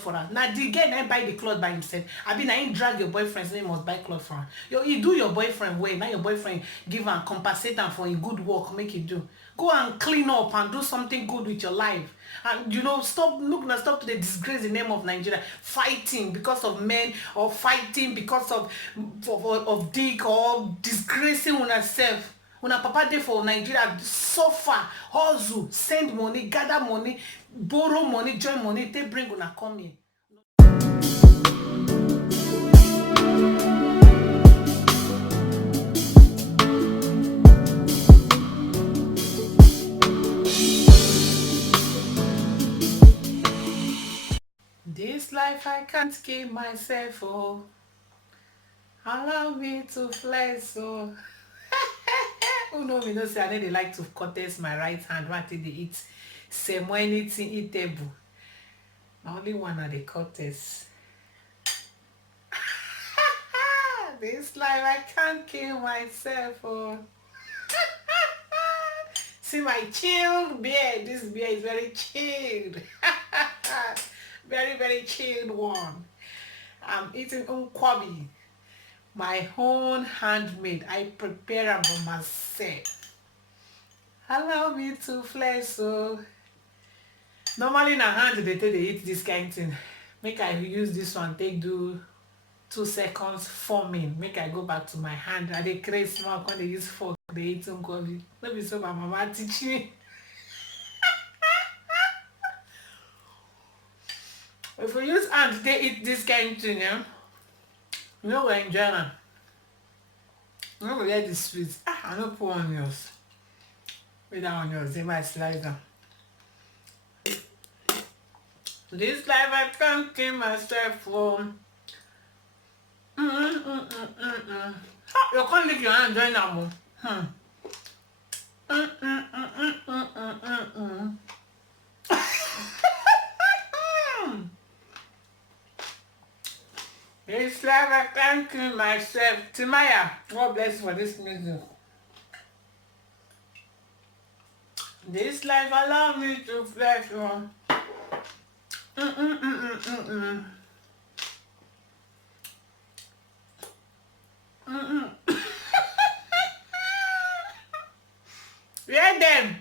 for her. Now the girl na buy the cloth by himself. I be na him drag your boyfriend say he must buy cloth for her. You do your boyfriend well. Now your boyfriend give am compensate am for him good work make you do. Go and clean up and do something good with your life. And stop to the disgrace the name of Nigeria, fighting because of men or fighting because of dick or disgracing una self. Una papa dey for Nigeria suffer, hustle, send money, gather money, borrow money, join money, take bring una come here. This life I can't keep myself, oh. Allow me to flex, oh. Who know me, no say I know they like to contest my right hand when I take the eat same anything eatable. Na only one are the contest. This life I can't kill myself, oh. See my chilled beard. This beard is very chilled. Very, very chilled one. I'm eating unkwabi. My own handmade. I prepare them for myself. Allow me to flex, so. Normally in a hand they take they eat this kind of thing. Make I use this one, take do 2 seconds forming. Make I go back to my hand. I dey create small when they use fork, they eat unkwabi. No be so my mama teach me. If we use hand, they eat this kind of thing, yeah? You know we enjoy them. You know we get the sweet. I don't put onions. With that onions, they might slice them. This life I can't keep myself from. You can't leave your hand join them. This life I can't kill myself. Timaya, God bless you for this music. This life allow me to flex on. Yeah, them.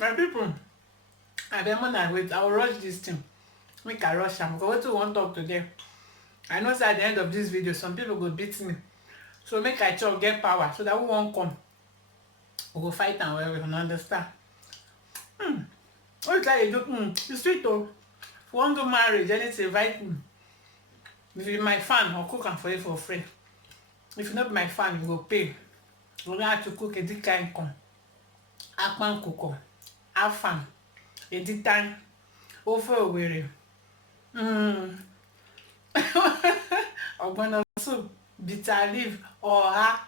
My people, I don't wanna wait. I will rush this thing. Make I rush am because wetin we wan talk today. I know say at the end of this video some people go beat me, so make I chop get power so that we won't come. We go fight am well, we can understand. What you try to do? It's sweet though. If you wan do marriage, anything invite me. If you be my fan, I'll cook am for you for free. If you not be my fan, you go pay. You go have to cook a this kind con. Akpan koko, afang, editan, ofe owere. Ogbono soup, bitter leaf, oha,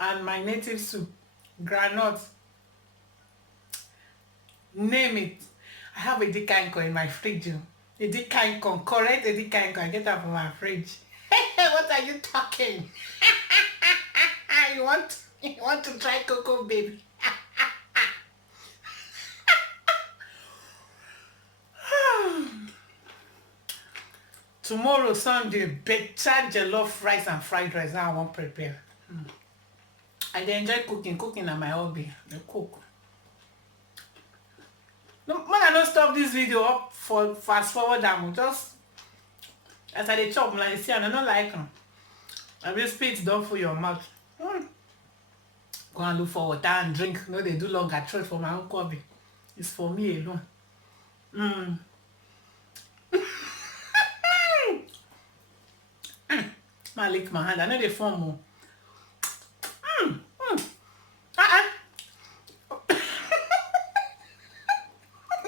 and my native soup, groundnut. Name it. I have a dikainko in my fridge. A dikainko, correct a dikainko. I get that from my fridge. What are you talking? You want to try cocoa, baby? Tomorrow, Sunday, better jollof rice and fried rice. Now I won't prepare. I dey enjoy cooking. Cooking na my hobby. I cook. No, when I don't stop this video up for fast forward, I'm just as I dey chop, like see, and I don't like them. I will spit don't fill your mouth. Go and look for water and drink. No, they do longer throat for my own coffee. It's for me alone. I lick my hand. I know they form more.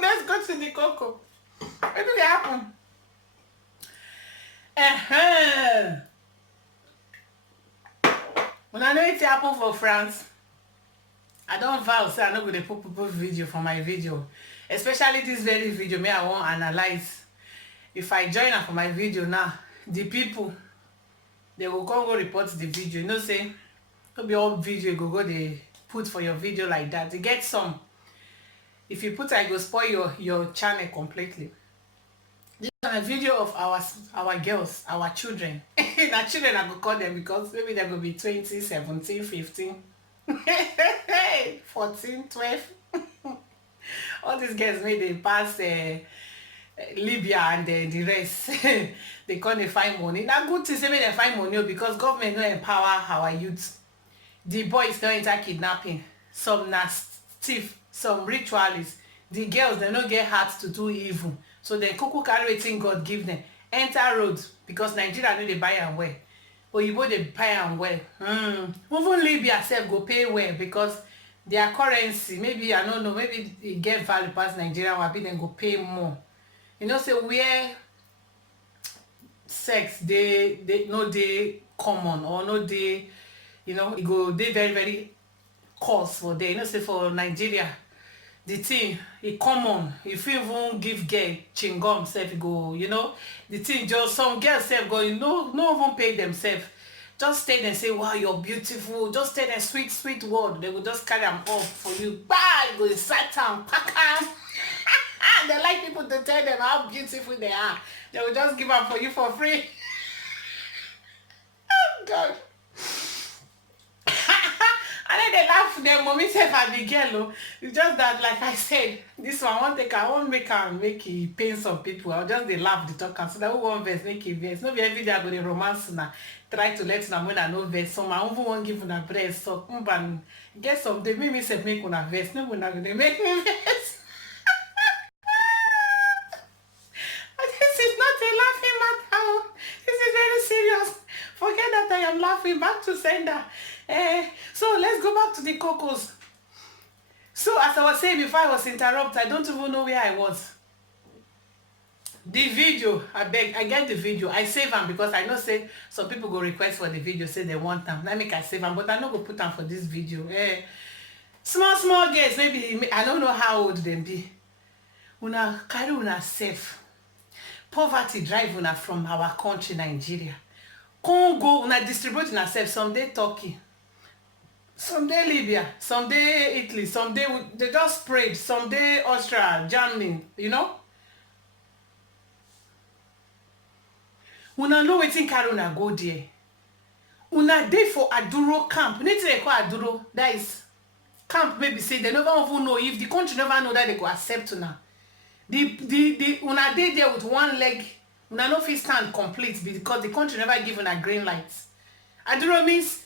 Let's go to the cocoa. What did it happen? When I know it happen for France, I don't vow say I no go dey put people video for my video, especially this very video. Me I want analyze. If I join am for my video now, the people they will come go report the video. You know say no be all video you go dey put for your video like that. You get some If you put I go spoil your channel completely. This is a video of our girls, our children. Our children I go call them because maybe they go be 20, 17, 15, 14, 12. All these girls made they pass Libya and the rest. They can't find money. Now good to say they find money because government no empower our youth. The boys don't enter kidnapping, some na thief, some ritualists. The girls they no get heart to do evil, so dem kuku carry wetin God give them enter road because Nigeria no dey buy am well, oyibo dey buy am well. Even Libya sef go pay well because their currency maybe I no know, maybe e get value pass Nigeria one, abi dem go pay more. You know say where sex dey no dey common or no dey, you know, e go dey very very cost for there. You know say for Nigeria the thing e common. If you even give girl chingom sef e go, you know, the thing just some girls sef go, you know, no even pay themselves, just tell them say wow you're beautiful, just tell them sweet sweet word, they go just carry am up for you, bye, you go insert am pack am. They like people to tell them how beautiful they are, they will just give am for you for free. Oh God. And then they laugh their mommy sef at the girl. It's just that, like I said, this one I won't make it pain some people. I'll just they laugh the talk, so that who won't verse make it verse. No be every day I go to romance now. Try to let them when I know verse. Some I even won't give una breast. So get some they make me self make una verse. No una they make me verse. But this is not a laughing matter. This is very serious. Forget that I am laughing. Back to sender. So let's go back to the cocos. So as I was saying before I was interrupted, I don't even know where I was. The video, I get the video. I save them because I know say some people go request for the video, say they want them. Let me I save them, but I no go put them for this video. Small girls, maybe I don't know how old them be. Una carry una self. Poverty drive una from our country, Nigeria. Congo, una distribute una self. Some day Turkey, some day Libya, some day Italy, some day they just spread, some day Austria, Germany, you know. Una know wetin carry una go there. Una dey for Aduro camp. Wetin they call Aduro? That is camp. Maybe say they never even know, if the country never know that they go accept una. The una dey there with one leg. Una no fit stand complete because the country never give una green light. Aduro means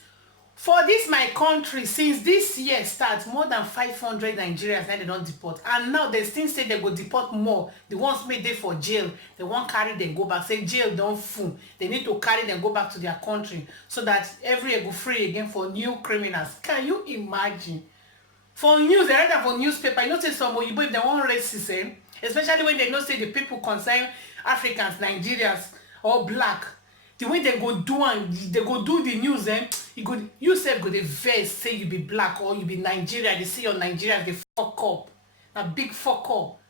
for this my country, since this year start, more than 500 Nigerians now they don't deport, and now they still say they go deport more. The ones made there for jail, they won't carry them go back. Say jail don't full, they need to carry them go back to their country so that every year go free again for new criminals. Can you imagine? For news, they write that for newspaper. You know say some Oyibo, if they want racism, especially when they know say the people concerned Africans, Nigerians or black, the way they go do and they go do the news, you sef go dey vex say you be black or you be Nigeria. They see your Nigeria, they fuck up. A big fuck up.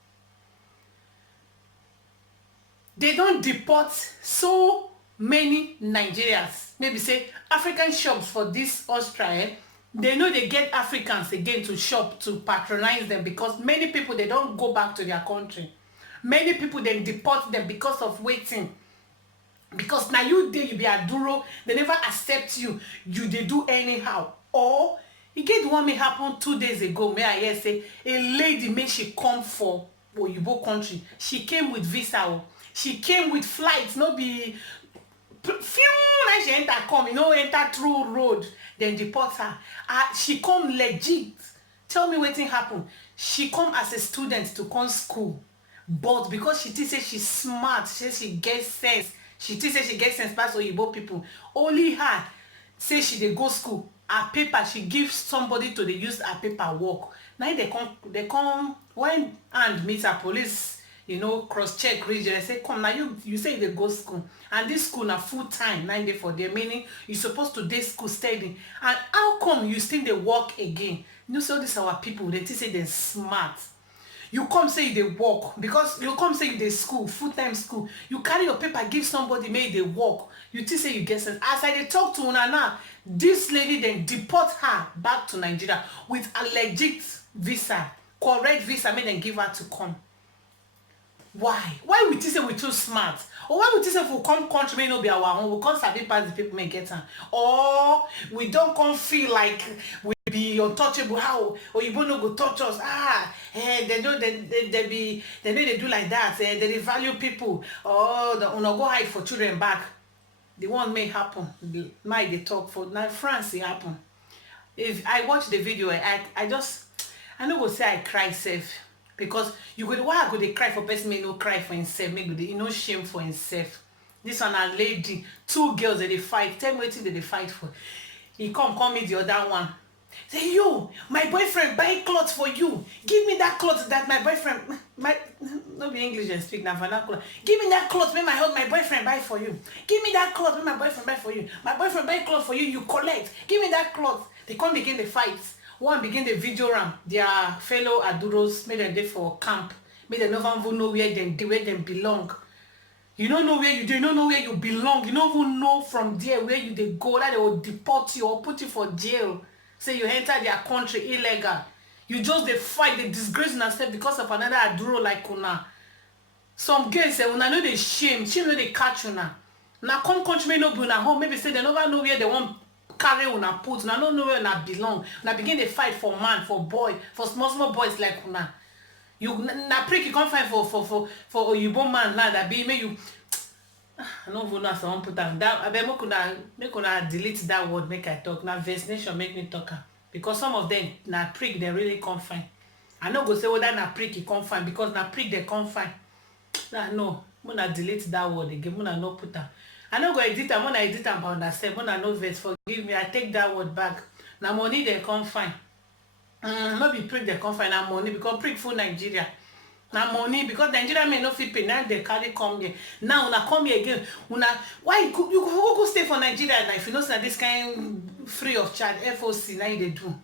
They don't deport so many Nigerians. Maybe say African shops for this Austria, they know they get Africans again to shop to patronize them because many people they don't go back to their country. Many people then deport them because of waiting. Because now you be Aduro, they never accept you. They do anyhow. Or you get one may happen 2 days ago. May I hear say a lady may she come for Oyibo country. She came with visa. She came with flights. No be few like she enter come. You know enter through road. Then deport her. She come legit. Tell me what thing happen. She come as a student to come school, but because she thinks say she's smart, she gets sense. She thinks say she gets sense pass Oyibo people. Only her say she dey go school. Her paper she gives somebody to dey use her paper work. Now they come when hand meet her police, you know, cross check region. They say come now you say you dey go school, and this school na full time 9 day for there, meaning you supposed to dey school steady. And how come you still dey work again? You know, so this our people, they think say they smart. You come say you dey work because you come say you dey school, full-time school. You carry your paper give somebody, make they work. You think say you get sense. As I dey talk to una now, this lady then deport her back to Nigeria with a legit visa. correct visa make dem give her to come. Why we think say we too smart, or why we think say if we come country may no be our own, we come sabi pass the people may get am, or we don come feel like we be untouchable. How oyibo no go touch us? They know they do like that. They dey value people. Una go hide for children back. The one may happen. My dey talk for now France it happen. If I watch the video, I no go say I cry safe, because you go why I go dey cry for person may no cry for himself, make go no shame for himself. This one a lady, two girls they fight. Tell me wetin they fight for. He come meet the other one. Say, yo, my boyfriend buy clothes for you. Give me that clothes that my boyfriend, no be English and speak now vernacular. Give me that clothes, my boyfriend buy for you. Give me that clothes, my boyfriend buy for you. My boyfriend buy clothes for you, you collect. Give me that clothes. They come begin the fights. One begin the video ram. Their fellow aduros made them there for camp. Made them never even know where them belong. You don't know where you do, you don't know where you belong. You don't even know from there where you they go, that they will deport you or put you for jail. Say you enter their country illegal. You just they fight, they disgrace yourself because of another aduro like una. Some girls say una know they shame no they catch una. Now come country may no be una home, maybe say they never know where they want carry una put, una don't know where una belong. Una begin they fight for man, for boy, for small boys like una. You na prick you can't find for oyibo man now that be make you. I don't even know if someone put that. I bet make una delete that word. Make I talk now. Vaccination make me talk, because some of them na prick they really can't find. I no go say whether na prick you can't find, because na prick they can't find. No, Mona delete that word again. Mona no put that. I no go edit am. Mona edit am by understand. Mona no vex. Forgive me. I take that word back. Na money they can't find. No be prick they can't find. Na money, because prick full Nigeria. Na money, because Nigeria may no fit pay. Now they carry come here. Now una come here again. Why you go stay for Nigeria now if you know say this kind free of charge FOC now they do.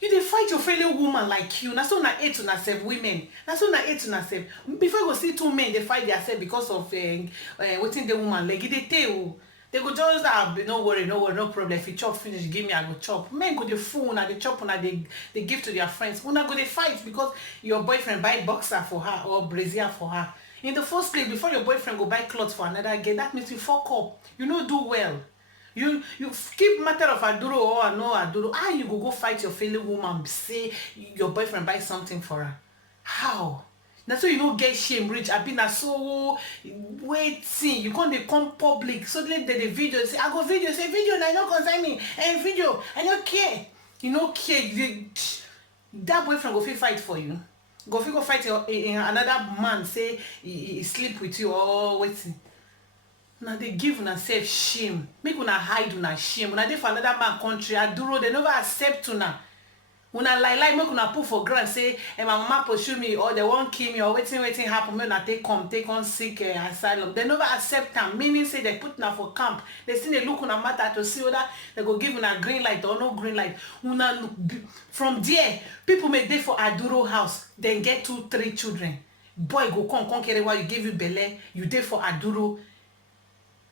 You dey fight your fellow woman like you. Na so na hate una sef women. Na so na hate una sef. Before you go see two men they fight themselves because of wetin the woman like they tell. They go just no worry, no problem. If you chop finish, give me, I go chop. Men go the fool, una they chop, una they give to their friends. Una go they fight because your boyfriend buy boxer for her or brazier for her. In the first place, before your boyfriend go buy clothes for another girl, that means you fuck up. You no do well. You keep matter of aduro or no aduro. How you go fight your fellow woman? Say your boyfriend buy something for her. How? Na so you no get shame reach. I been so waiting. You can't come public. So let the video say, I go video. Say video, na no concern me. And video, I don't care. You no care. That boyfriend go fit fight for you. Go fight another man. Say he sleep with you or waiting. Now they give una self shame. Make una hide una shame. Una dey for another man country. Aduro they never accept una. Una lie make una put for ground say my mama pursue me or they won't kill me or waiting happen make una take on sick asylum. They never accept am, meaning say they put una for camp. They still they look una matter to see whether they go give una green light or no green light. Una look from there people may dey for aduro house then get 2-3 children. Boy go come carry while you give you belle, you dey for aduro.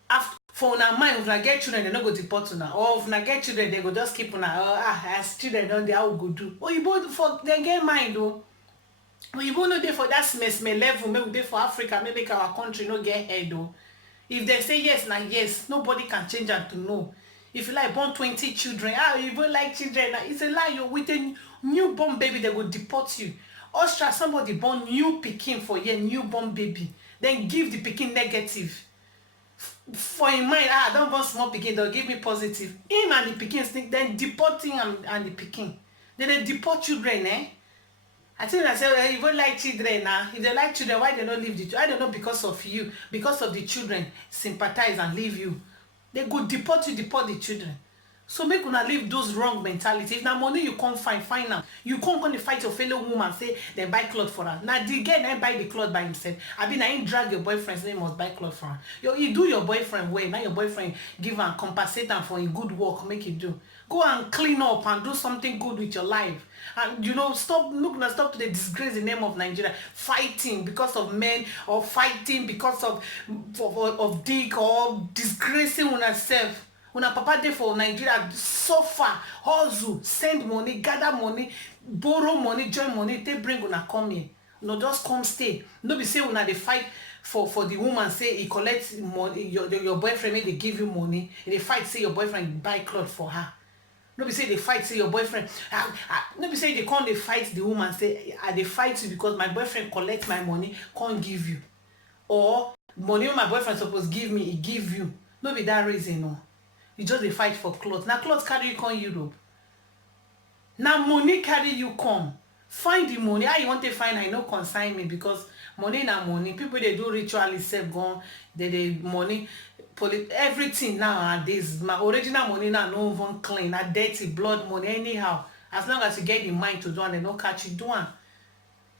After for una mind, if una get children, they no go deport una. Or if una get children, they go just keep una. As children don't they how go do. Oyibo for they get mind though. Oyibo no dey for that smell level. Maybe dey for Africa, maybe our country no get head though. If they say yes, na yes. Nobody can change them to no. If you like born 20 children, you like children. It's a lie. You're with a newborn baby, they will deport you. Austria, somebody born new pikin for your newborn baby, then give the pikin negative. For in mind, I don't want small pikin, they'll give me positive. Him and the pikin think, then deporting and the pikin. Then they deport children, eh? I think I said, you don't like children now. If they like children, why they don't leave the children? I don't know, because of you, because of the children, sympathize and leave you. They go deport you, deport the children. So make una leave those wrong mentality. If na money you can't find am. You can't come to fight your fellow woman, say they buy clothes for her. Now the girl then buy the clothes by himself. I mean, I ain't drag your boyfriend, say he must buy clothes for her. You do your boyfriend way. Now your boyfriend give and compensate am for a good work, make it do. Go and clean up and do something good with your life. And stop to the disgrace the name of Nigeria. Fighting because of men or fighting because of dick or disgracing oneself. Una papa dey for Nigeria suffer, hustle, send money, gather money, borrow money, join money, take bring una come here. Una just come stay. No be say una dey fight for the woman, say he collect money, your boyfriend make dey give you money. He dey fight say your boyfriend buy cloth for her. No be say dey fight say your boyfriend no be say dey come dey fight the woman say I dey fight you because my boyfriend collect my money come give you, or money wey my boyfriend suppose give me he give you. No be that reason. No, you just dey fight for cloth. Na cloth carry you come Europe, na money carry you come. Find the money. How you want to find? I no consign me, because money na money. People dey do ritual sef gone, dey money everything nowadays. My original money now no even clean, na dirty blood money anyhow. As long as you get the mind to do am, they no catch you do am.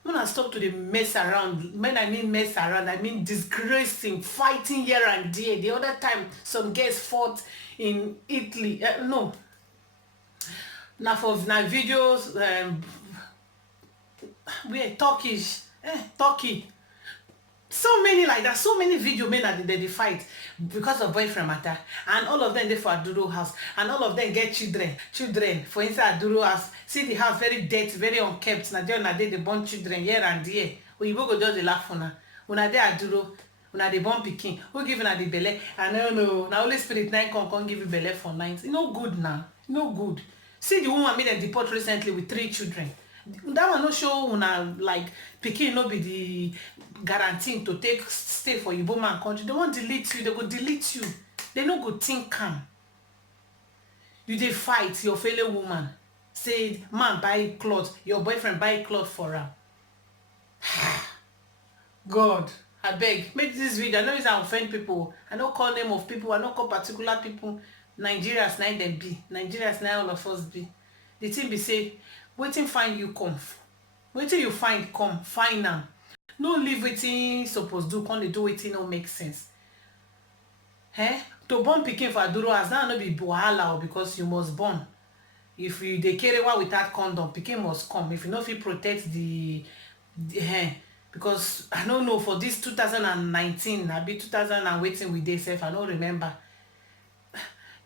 Una stop to dey mess around. When I mean mess around, I mean disgracing, fighting here and there. The other time some girls fought in Italy, no, na for na videos, where Turkey, so many like that, so many video men that they fight because of boyfriend matter, and all of them dey for Aduro house, and all of them get children for inside Aduro house. See the house very dirty, very unkept. Na there una dey born children here and there. Oyibo go just dey laugh una dey Aduro, una dey born pikin. Who give una the belle? I no know. Na Holy Spirit na come give you belle for night. E no good now. No good. See the woman made them deport recently with 3 children. That one no show una like pikin no be the guarantee to take stay for Igbo man country. They won't delete you. They go delete you. They no go think calm. You dey fight your fellow woman. Say man buy clothes, your boyfriend buy clothes for her. God, I beg, make this video. I know it's offend people. I don't call name of people. I don't call particular people. Nigerians na them be. Nigerians na all of us be. The thing be say, wetin find you come. Wetin you find come, find am. No leave wetin suppose do, come dey do wetin no make sense. To born pikin for Aduro as now no be wahala, or because you must born. If you dey carry one without condom, pikin must come. If you no fit protect the because I don't know, for this 2019, I be 2000 and waiting with dey sef, I don't remember.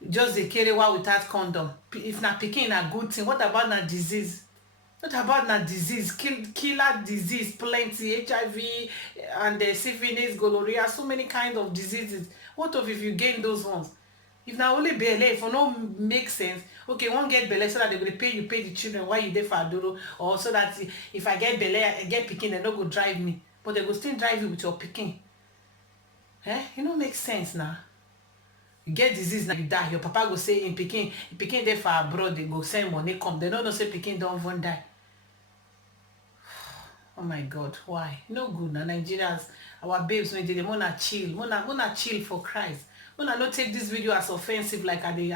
Just dey carry one without condom. If na pikin na good thing, what about na disease? What about na disease? Killer disease plenty, HIV and syphilis, gonorrhea, so many kinds of diseases. What if you gain those ones? If na only belle, if it no make sense, okay, one get belle so that they will pay the children while you dey for Aduro, or so that if I get belle, I get pikin, they no go drive me, but they go still drive you with your pikin. It no make sense now. You get disease now, you die. Your papa go say in pikin dey for abroad, they go send money come. They don't know say pikin don't even die. Oh my God, why? No good na Nigerians. Our babes, when they wanna chill, wanna chill for Christ. Wanna not take this video as offensive like are they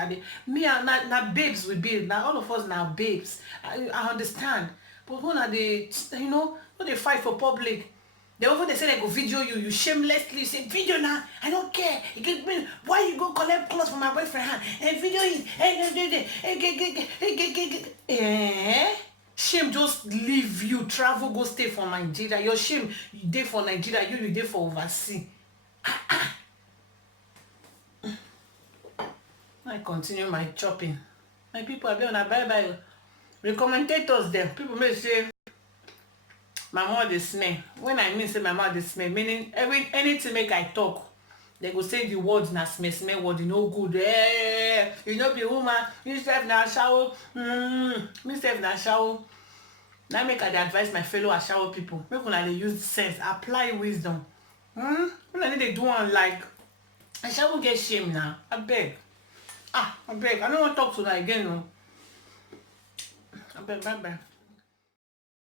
me and na babes we be. Now all of us now babes. I understand, but when are they, when they fight for public, they say they go video you, you shamelessly say video now. I don't care. You get me. Why you go collect clothes from my boyfriend hand and video it? Shame just leave you, travel, go stay for Nigeria. Your shame, you dey for Nigeria, you dey for overseas. I continue my chopping. My people, I be on a bye-bye. Recommenders them. People may say my mouth dey smell. When I mean say my mouth dey smell, meaning anything make I talk, they go say the words na smell word, no good. You no be woman, you sef na shower. Me sef na shower. Now make I dey advise my fellow ashawo people. Make una dey use sense, apply wisdom. Una need dey do one like ashawo get shame now. I beg. I beg. I don't want to talk to una again. No. I beg, bye.